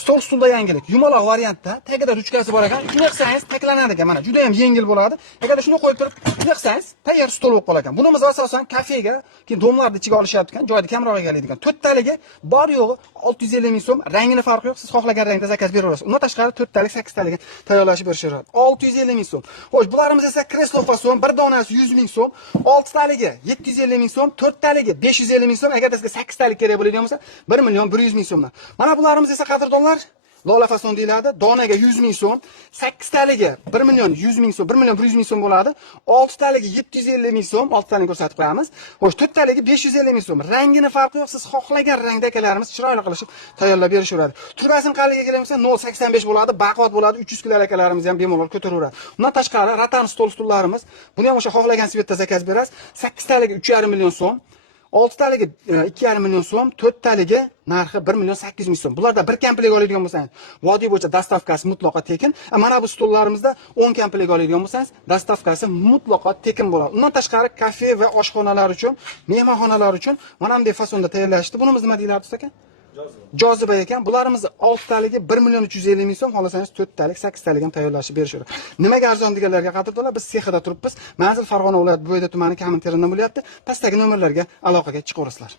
Stulda yangilik. Yumaloq variantda, tagida ruchkasi bor ekan. Shuni qilsangiz taklanadi ekan. Mana juda ham yengil bo'ladi. Agarda shuni qo'yib turib, shuni qilsangiz, tayyor stol bo'lib qolar ekan. Buni biz asosan kafega, keyin domlarni ichiga olishyapti ekan, joyda kamroq egallaydi ekan. 4 taligi bor yo'g'i 650 ming so'm. Rangini farqi yo'q. Siz xohlagan rangda zakaz beraverasiz. Undan tashqari 4 talik, 8 talik tayyorlashib berishadi. 650 ming so'm. Xo'sh, bularimiz esa kreslo fason, bir donasi 100 ming so'm, 6 taligi 750 ming so'm, 4 taligi 550 ming so'm. Agarda sizga 8 talik kerak bo'ladigan bo'lsa, 1 million 100 ming so'mdan. Mana bularimiz esa qadrdonlar Lola fason deyiladi. Donaga 100 ming so'm, 8 taligi 1 million 100 ming so'm, 1 million 100 ming so'm bo'ladi. 6 taligi 750 ming so'm, 6 taligini ko'rsatib qo'yamiz. Xo'sh, 4 taligi 550 ming so'm. Rangini farqi yo'q, siz xohlagan rangda akalarimiz chiroyli qilishib tayyorlab berishaveradi. Turgasini qanligiga kelamiz, 0.85 bo'ladi, baquvvat bo'ladi, 300 kilo akalarimiz ham bemalol ko'taraveradi. Undan tashqari ratan stullarimiz, buni ham o'sha xohlagan svetda zakaz berasiz. 8 taligi 3,5 million so'm. 6 taligi 2,5 million so'm, 4 taligi narxi 1 million 800 ming so'm. Bularda bir komplet oladigan bo'lsangiz, vodiy bo'yicha dastavkasi mutlaqo tekin. Mana bu stollarimizda 10 komplet oladigan bo'lsangiz, dastavkasi mutlaqo tekin bo'ladi. Undan tashqari kafe va oshxonalar uchun, mehmonxonalar uchun mana bunday fasonda tayyorlashdi. Bunimiz nima deyiladi aka? Joziba ekan. Bularimiz 6 taligi 1 million 350 ming so'm, xolasangiz 4 talik, 8 talik ham tayyorlashib berishadi. Nimaga arzon deganlarga qadrdonlar, biz sexida turibmiz. Manzil Farg'ona viloyati Bo'yda tumani Kamin teridan bo'lyapti. Pastdagi nomerlarga aloqaga chiqaverasizlar.